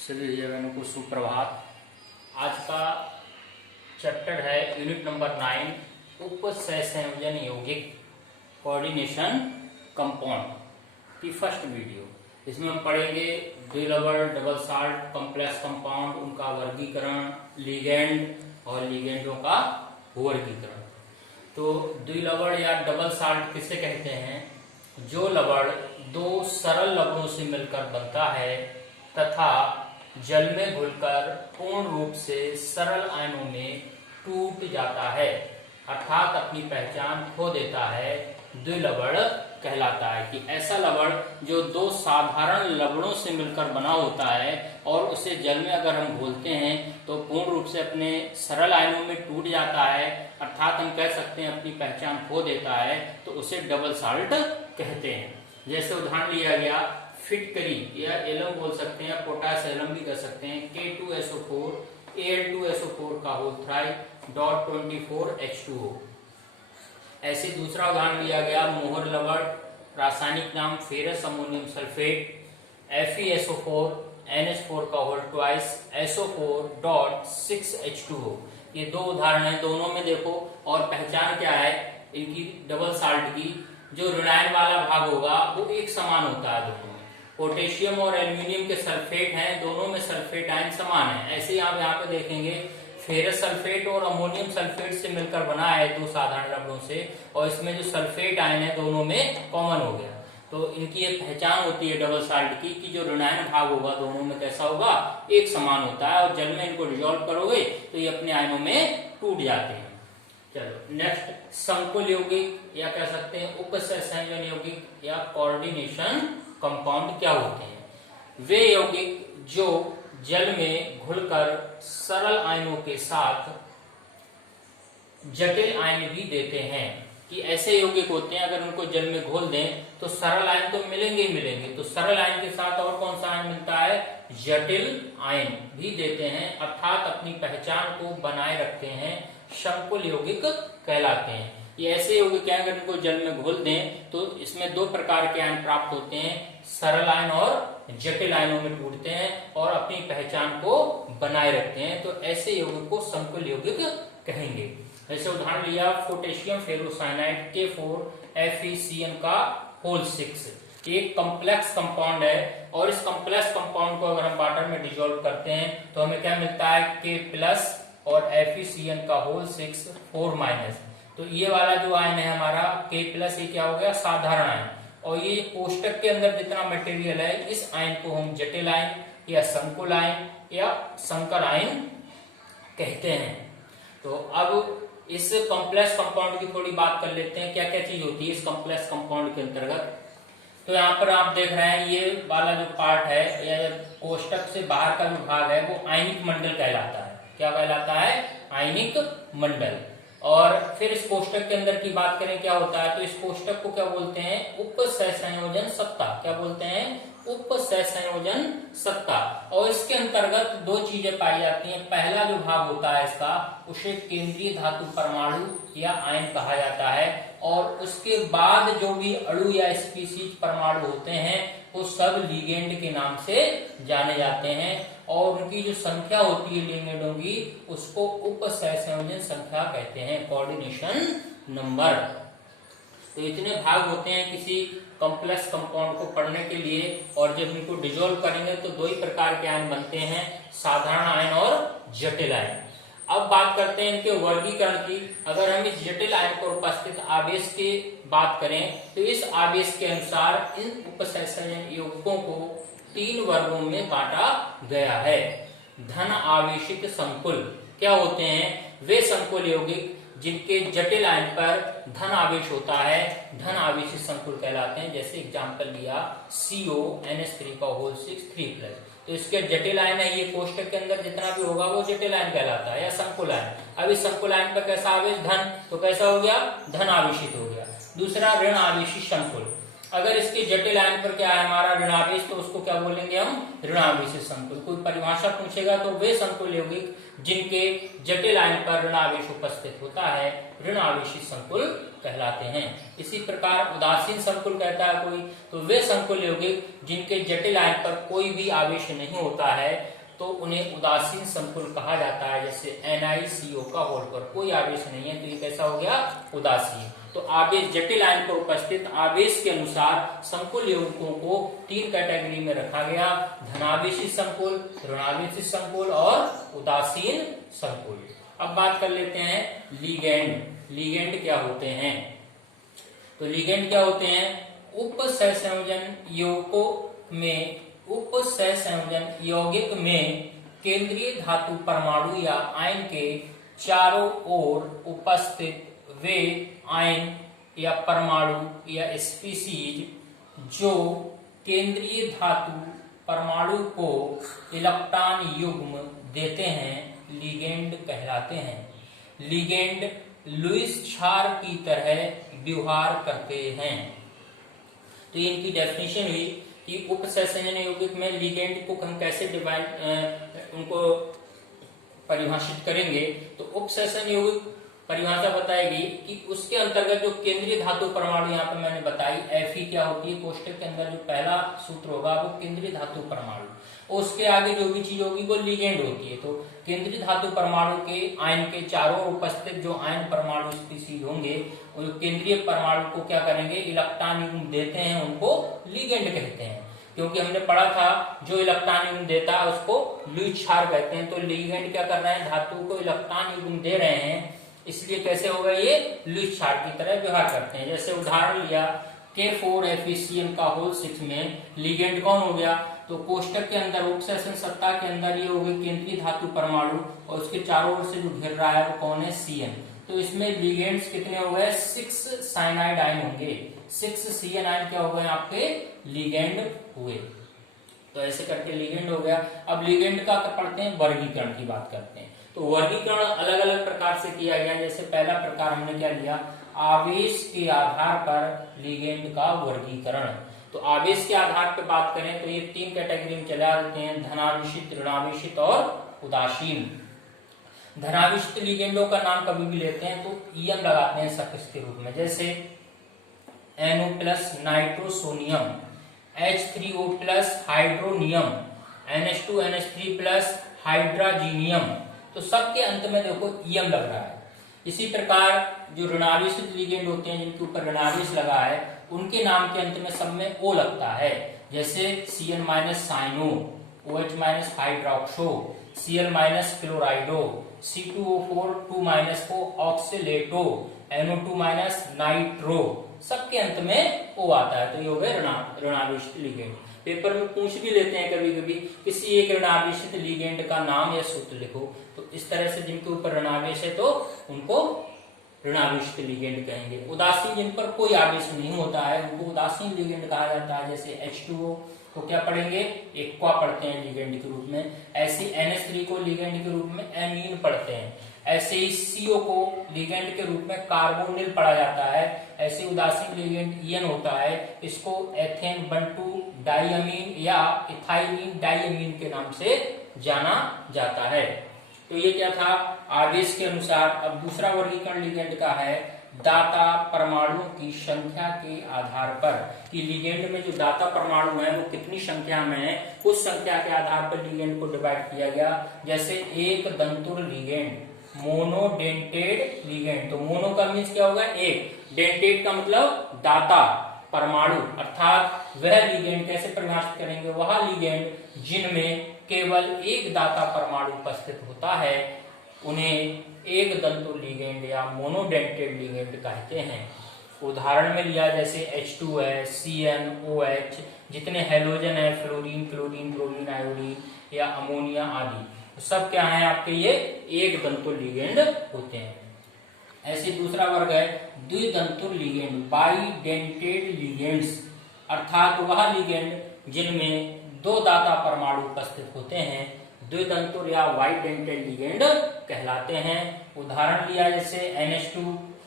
सभी जगहों को सुप्रभात। आज का चैप्टर है यूनिट नंबर 9 उप सहसंयोजन यौगिक कोऑर्डिनेशन कंपाउंड की फर्स्ट वीडियो। इसमें हम पढ़ेंगे द्विलवण, डबल साल्ट, कॉम्प्लेक्स कंपाउंड, उनका वर्गीकरण, लिगेंड और लिगेंडों का वर्गीकरण। तो द्विलवण या डबल साल्ट किसे कहते हैं? जो लवण दो सरल लवणों से मिलकर बनता है तथा जल में घुलकर पूर्ण रूप से सरल आयनों में टूट जाता है अर्थात अपनी पहचान खो देता है, द्विलवण कहलाता है। कि ऐसा लवण जो दो साधारण लवणों से मिलकर बना होता है और उसे जल में अगर हम घोलते हैं तो पूर्ण रूप से अपने सरल आयनों में टूट जाता है अर्थात हम कह सकते हैं अपनी पहचान खो देता है, तो उसे डबल साल्ट कहते हैं। जैसे उदाहरण लिया गया फिटकरी या एलम बोल सकते हैं, पोटास एलम भी कह सकते हैं, K2SO4 Al2SO4 का होल थ्राइड डॉट 24H2O। ऐसे दूसरा उदाहरण लिया गया मोहर लवण, रासायनिक नाम ferrous ammonium sulphate, FeSO4 NH4 का whole twice SO4 dot 6H2O। ये दो उदाहरण है, दोनों में देखो और पहचान क्या है इनकी डबल साल्ट की, जो ऋणायन वाला भाग होगा वो एक समान होता है दोनों में। पोटेशियम और एल्यूमिनियम के सल्फेट हैं, दोनों में सल्फेट आयन समान है। ऐसे ही आप यहाँ पे देखेंगे फेरस सल्फेट और अमोनियम सल्फेट से मिलकर बना है दो साधारण लवणों से, और इसमें जो सल्फेट आयन है दोनों में कॉमन हो गया। तो इनकी एक पहचान होती है डबल साल्ट की कि जो ऋणायन भाग होगा दोनों में कैसा होगा, एक समान होता है, और जल में इनको डिजोल्व करोगे तो ये अपने आयनों में टूट जाते हैं। चलो नेक्स्ट, संकुल यौगिक या कह सकते हैं उप सहसंयोजन यौगिक या कोऑर्डिनेशन कंपाउंड क्या होते हैं? वे यौगिक जो जल में घुलकर सरल आयनों के साथ जटिल आयन भी देते हैं। कि ऐसे यौगिक होते हैं अगर उनको जल में घोल दें तो सरल आयन तो मिलेंगे ही मिलेंगे, तो सरल आयन के साथ और कौन सा आयन मिलता है? जटिल आयन भी देते हैं अर्थात अपनी पहचान को बनाए रखते हैं, संकुल यौगिक कहलाते हैं। ये ऐसे यौगिक हैं अगर इनको जल में घोल दें तो इसमें दो प्रकार के आयन प्राप्त होते हैं, सरल आयन और जटिल आयनों में टूटते हैं और अपनी पहचान को बनाए रखते हैं। तो ऐसे यौगिक को संकुल यौगिक कहेंगे। जैसे उदाहरण लिया पोटेशियम फेरोसाइनाइड K4FeCN का होल 6, एक कॉम्प्लेक्स कंपाउंड है और इस कॉम्प्लेक्स कंपाउंड को अगर हम वाटर में डिसॉल्व करते हैं तो हमें क्या मिलता है? K+ और FeCN का होल 6 4-। तो ये वाला जो आयन है हमारा K+, ये क्या हो गया? साधारण आयन। और ये कोष्टक के अंदर जितना मटेरियल है इस आयन को हम जटिल आयन या संकुल आयन या संकर आयन कहते हैं। तो अब इस कॉम्प्लेक्स कंपाउंड की थोड़ी बात कर लेते हैं, क्या क्या चीज होती है इस कॉम्प्लेक्स कंपाउंड के अंतर्गत। तो यहाँ पर आप देख रहे हैं ये वाला जो पार्ट है या कोष्टक से बाहर का जो भाग है वो आयनिक मंडल कहलाता है। क्या कहलाता है? आयनिक मंडल। और फिर इस कोष्टक के अंदर की बात करें क्या होता है, तो इस कोष्टक को क्या बोलते हैं? उप सहसंयोजन सत्ता। क्या बोलते हैं? उप सहसंयोजन सत्ता। और इसके अंतर्गत दो चीजें पाई जाती हैं। पहला जो भाग होता है इसका उसे केंद्रीय धातु परमाणु या आयन कहा जाता है, और उसके बाद जो भी अणु या स्पीसीज परमाणु होते हैं वो सब लिगेंड के नाम से जाने जाते हैं, और उनकी जो संख्या होती है लिगेंडों की उसको उप सहसंयोजन संख्या कहते हैं, कोऑर्डिनेशन नंबर। तो इतने भाग होते हैं किसी कॉम्प्लेक्स कंपाउंड को पढ़ने के लिए, और जब इनको डिसॉल्व करेंगे तो दो ही प्रकार के आयन बनते हैं, साधारण आयन और जटिल आयन। अब बात करते हैं इनके वर्गीकरण की। अगर हम इस जटिल आयन पर उपस्थित आवेश की बात करें तो इस आवेश के अनुसार इन उप सहसंयोजन यौगिकों को 3 वर्गों में बांटा गया है। धन आवेशित संकुल क्या होते हैं? वे संकुल यौगिक जिनके जटिल आयन पर धन आवेश होता है धन आवेशित संकुल कहलाते हैं। जैसे एग्जांपल लिया CONH3 का होल 6 3+। तो इसके जटिल आयन है, ये कोष्टक के अंदर जितना भी होगा वो जटिल आयन कहलाता है या संकुल आयन। अब इस संकुल आयन पर कैसा आवेश? धन, तो कैसा हो गया? धन आवेशित हो गया। दूसरा ऋण आवेशित संकुल, अगर इसके जटिल आयन पर क्या है हमारा ऋणावेश, तो उसको क्या बोलेंगे हम, ऋणावेशी संकुल। कोई परिभाषा पूछेगा तो वे संकुल यौगिक जिनके जटिल आयन पर ऋणावेश उपस्थित होता है ऋणावेशी संकुल कहलाते हैं। इसी प्रकार उदासीन संकुल कहता है कोई, तो वे संकुल यौगिक जिनके जटिल आयन पर कोई भी आवेश नहीं होता है तो उन्हें उदासीन संकुल कहा जाता है। जैसे NiCO का होल पर कोई आवेश नहीं है तो ये कैसा हो गया, उदासीन। तो आवेश जटिल आयन पर उपस्थित आवेश के अनुसार संकुल यौगिकों को 3 कैटेगरी में रखा गया, धनावेशी संकुल, ऋणावेशी संकुल और उदासीन संकुल। अब बात कर लेते हैं लिगेंड। लिगेंड क्या होते हैं, तो लिगेंड क्या होते हैं, उपसहसंयोजन यौगिकों में, उपसहसंयोजन यौगिक में केंद्रीय धातु परमाणु या आयन के चारों ओर उपस्थित वे आयन या परमाणु या स्पीसीज जो केंद्रीय धातु परमाणु को इलेक्ट्रॉन युग्म देते हैं लिगेंड कहलाते हैं। लिगेंड लुईस क्षार की तरह व्यवहार करते हैं। तो ये इनकी डेफिनेशन हुई कि उपसहसंयोजन यौगिक में लिगेंड को हम कैसे उनको परिभाषित करेंगे। तो उपसहसंयोजन यौगिक परिभाषा बताएगी कि उसके अंतर्गत जो केंद्रीय धातु परमाणु, यहाँ पे मैंने बताई Fe क्या होती है, कोष्टक के अंदर जो पहला सूत्र होगा वो केंद्रीय धातु परमाणु, और उसके आगे जो भी चीज होगी वो लिगेंड होती है। तो केंद्रीय धातु परमाणु के आयन के चारों ओर उपस्थित जो आयन परमाणु स्पीसीज होंगे वो केंद्रीय परमाणु को क्या करेंगे, इलेक्ट्रॉन युग्म देते हैं, उनको लिगेंड कहते हैं। क्योंकि हमने पढ़ा था जो इलेक्ट्रॉन युग्म देता है उसको लुईस क्षार कहते हैं। तो लिगेंड क्या कर रहे हैं, धातु को इलेक्ट्रॉन युग्म दे रहे हैं, इसलिए कैसे होगा, ये लुईस क्षार की तरह व्यवहार करते हैं। जैसे उदाहरण लिया K4FeCN का होल 6 में लिगेंड कौन हो गया, तो कोष्टक के अंदर उपसहसन सत्ता के अंदर ये हो गए केंद्रीय धातु परमाणु, और उसके चारों ओर से जो घेर रहा है वो कौन है, CN। तो इसमें लिगेंड्स कितने हो गए, 6 साइनाइड आयन होंगे, 6 CN आयन क्या हो गए आपके, लिगेंड हुए। तो ऐसे करके लिगेंड हो गया। अब लिगेंड का पढ़ते हैं, वर्गीकरण की बात करते हैं। तो वर्गीकरण अलग अलग प्रकार से किया गया। जैसे पहला प्रकार हमने क्या लिया, आवेश के आधार पर लिगेंड का वर्गीकरण। तो आवेश के आधार पर बात करें तो ये 3 कैटेगरी में चला देते हैं, धनावेशित, ऋणावेशित और उदासीन। धनावेशित लिगेंडों का नाम कभी भी लेते हैं तो EN लगाते हैं सफिक्स के रूप में। जैसे NO+ nitrosonium, H3O+ hydronium, NH2NH3+ हाइड्राजीनियम। तो सबके अंत में देखो EM लग रहा है। इसी प्रकार जो ऋणावेशित लिगेंड होते हैं जिनके ऊपर ऋणावेश लगा है उनके नाम के अंत में सब में O लगता है। जैसे CN- cyano, OH- hydroxo, Cl- chlorido, C2O4 2- को ऑक्सीलेटो, NO2- नाइट्रो, सबके अंत में O आता है। तो ये हो गए ऋणावेशित लिगेंड। पेपर में पूछ भी लेते हैं कभी कभी, किसी एक ऋणावेशित लिगेंड का नाम या सूत्र लिखो। तो इस तरह से जिनके ऊपर ऋणावेश है तो उनको ऋणावेशित लिगेंड कहेंगे। उदासीन जिन पर कोई आवेश नहीं होता है उनको उदासीन लिगेंड कहा जाता है। जैसे H2O को क्या पढ़ेंगे, एक्वा पढ़ते हैं लिगेंड के रूप में। ऐसे NH3 को लिगेंड के रूप में एमीन पढ़ते हैं। ऐसे ही CO को लिगेंड के रूप में कार्बोनिल पढ़ा जाता है। ऐसे उदासीन लिगेंड EN होता है, इसको एथेन बंटू डाइअमीन या इथाइलिन डाइअमीन के नाम से जाना जाता है। तो ये क्या था, आवेश के अनुसार। अब दूसरा वर्गीकरण लिगेंड का है दाता परमाणुओं की संख्या के आधार पर, कि लिगेंड में जो दाता परमाणु है वो कितनी संख्या में है, उस संख्या के आधार पर लिगेंड को डिवाइड किया गया। जैसे एक दंतुर लिगेंड, मोनोडेंटेड लिगेंड। तो मोनो का मीन्स क्या होगा, एक, डेंटेड का मतलब दाता परमाणु, अर्थात वह लिगेंड कैसे परिभाषित करेंगे, वह लिगेंड जिनमें केवल एक दाता परमाणु उपस्थित होता है उन्हें एक दंतु लिगेंड या मोनोडेंटेड लिगेंड कहते हैं। उदाहरण में लिया जैसे H2 है, CN, OH, जितने हेलोजन है, फ्लोरीन, क्लोरीन, ब्रोमीन, आयोडीन या अमोनिया आदि, तो सब क्या है आपके, ये एक दंतु लिगेंड होते हैं। ऐसे दूसरा वर्ग है द्विदंतुर लिगेंड, बाइडेंटेड लिगेंड्स, अर्थात वह लिगेंड जिनमें 2 दाता परमाणु उपस्थित होते हैं द्विदंतुर या बाइडेंटेड लिगेंड कहलाते हैं। उदाहरण लिया जैसे NH2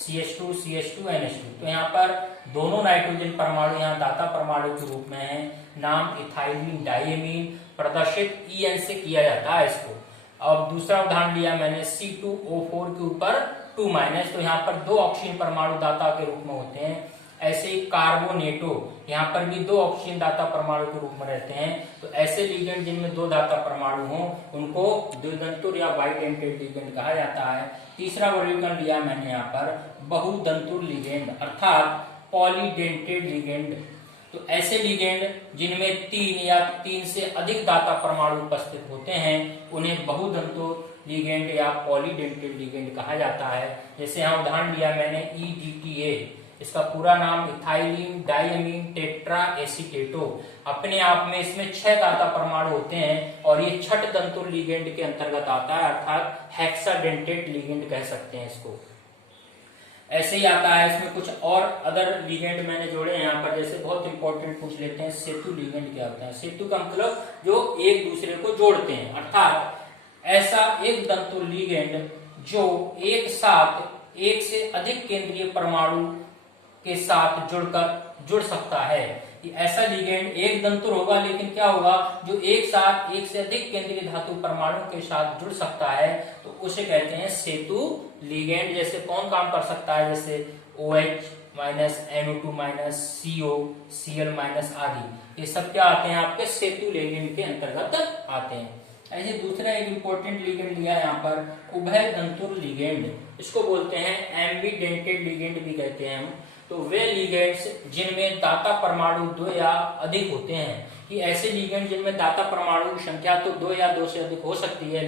CH2 CH2 NH2। तो यहाँ पर दोनों नाइट्रोजन परमाणु यहाँ दाता परमाणु के रूप में है। नाम इथाइलिन डाइएमीन, प्रदर्शित EN से किया जाता है इसको। अब दूसरा उदाहरण लिया मैंने C2O4 के ऊपर 2-, तो यहाँ पर 2 ऑक्सीजन परमाणु दाता के रूप में होते हैं। ऐसे ही कार्बोनेटो, यहाँ पर भी 2 ऑक्सीजन दाता परमाणु के रूप में रहते हैं। तो ऐसे लिगेंड जिनमें 2 दाता परमाणु हो उनको द्विदंतुर या बाइडेंटेड लिगेंड कहा जाता है। तीसरा वर्गीकरण लिया मैंने यहाँ पर बहुदंतुर लिगेंड अर्थात पॉलीडेंटेड लिगेंड। तो ऐसे लिगेंड जिनमें 3 या 3 से अधिक दाता परमाणु उपस्थित होते हैं उन्हें बहुदंतुर लिगेंड या पॉलीडेंटेड लिगेंड कहा जाता है। जैसे यहाँ उदाहरण लिया मैंने EDTA, इसका पूरा नाम इथाइलिन डाइएमीन टेट्रा एसीटेटो। अपने आप में इसमें 6 दाता परमाणु होते हैं और ये छठ दंतुर लिगेंड के अंतर्गत आता है अर्थात हेक्साडेंटेड लिगेंड कह सकते हैं इसको। ऐसे ही आता है इसमें कुछ और अदर लिगेंड मैंने जोड़े हैं यहाँ पर। जैसे बहुत इंपॉर्टेंट पूछ लेते हैं, सेतु लिगेंड क्या होता है। सेतु का मतलब जो एक दूसरे को जोड़ते हैं, अर्थात ऐसा एक दंतुर लिगेंड जो एक साथ एक से अधिक केंद्रीय परमाणु के साथ जुड़ सकता है। ऐसा लिगेंड एक दंतुर होगा लेकिन क्या होगा, जो एक साथ एक से अधिक केंद्रीय धातु परमाणु के साथ जुड़ सकता है तो उसे कहते हैं सेतु लिगेंड। जैसे कौन काम कर सकता है, जैसे OH NO2 CO Cl आदि, ये सब क्या आते हैं आपके सेतु लिगेंड के अंतर्गत आते हैं। ऐसे दूसरा एक इंपॉर्टेंट लिगेंड लिया यहाँ पर उभय दंतुर लिगेंड, इसको बोलते हैं एम्बीडेंटेड लिगेंड भी कहते हैं हम। तो वे लिगेंड्स जिनमें दाता परमाणु 2 या अधिक होते हैं, कि ऐसे लिगेंड जिनमें दाता परमाणु की संख्या तो 2 या 2 से अधिक हो सकती है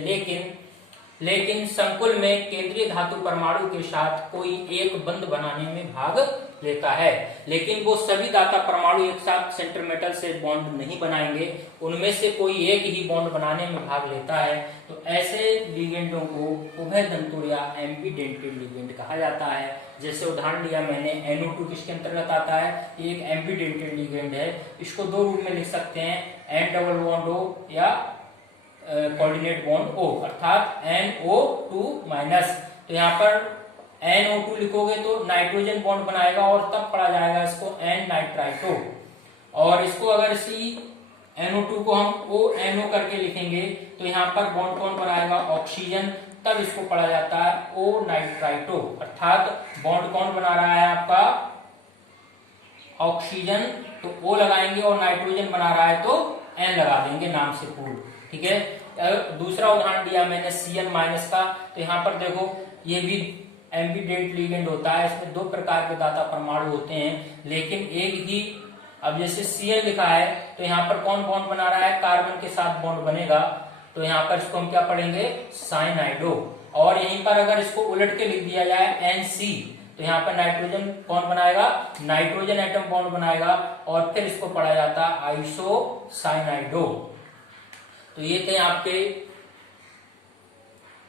लेकिन संकुल में केंद्रीय धातु परमाणु के साथ कोई एक बंध बनाने में भाग लेता है, लेकिन वो सभी दाता परमाणु एक साथ सेंट्रोमेटल से बॉन्ड नहीं बनाएंगे, उनमें से कोई एक ही बॉन्ड बनाने में भाग लेता है। तो ऐसे लिगेंडों को उभय दंतुर या एम्बीडेंटेड लिगेंड कहा जाता है। जैसे उदाहरण लिया मैंने NO2 किसके अंतर्गत आता है, ये एक एम्बीडेंटेड लिगेंड है। इसको 2 रूप में लिख सकते हैं, N-O या कोऑर्डिनेट बॉन्ड O अर्थात NO2-। तो यहाँ पर NO2 लिखोगे तो नाइट्रोजन बॉन्ड बनाएगा और तब पढ़ा जाएगा इसको N-नाइट्राइटो। और इसको अगर NO2 को हम ONO करके लिखेंगे तो यहाँ पर बॉन्ड कौन बनाएगा, ऑक्सीजन, तब इसको पढ़ा जाता है O-नाइट्राइटो। अर्थात बॉन्ड कौन बना रहा है आपका, ऑक्सीजन, तो O लगाएंगे, और नाइट्रोजन बना रहा है तो N लगा देंगे नाम से पूर्व, ठीक है। दूसरा उदाहरण दिया मैंने Cl- का, तो यहाँ पर देखो ये भी एम्बीडेंट लिगेंड होता है। इसमें 2 प्रकार के दाता परमाणु होते हैं लेकिन एक ही, अब जैसे Cl लिखा है तो यहाँ पर कौन बॉन्ड बना रहा है, कार्बन के साथ बॉन्ड बनेगा, तो यहाँ पर इसको हम क्या पढ़ेंगे, साइनाइडो। और यहीं पर अगर इसको उलट के लिख दिया जाए NC, तो यहाँ पर नाइट्रोजन कौन बनाएगा, नाइट्रोजन एटम बॉन्ड बनाएगा और फिर इसको पढ़ा जाता है आइसोसाइनाइडो। तो ये थे आपके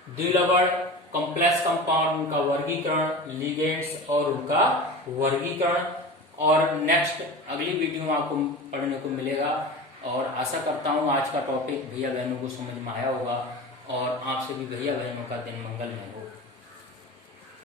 द्विलवण कॉम्प्लेक्स कंपाउंड, उनका वर्गीकरण, लिगेंड्स और उनका वर्गीकरण। और नेक्स्ट अगली वीडियो में आपको पढ़ने को मिलेगा। और आशा करता हूँ आज का टॉपिक भैया बहनों को समझ में आया होगा और आप सभी भैया बहनों का दिन मंगलमय हो।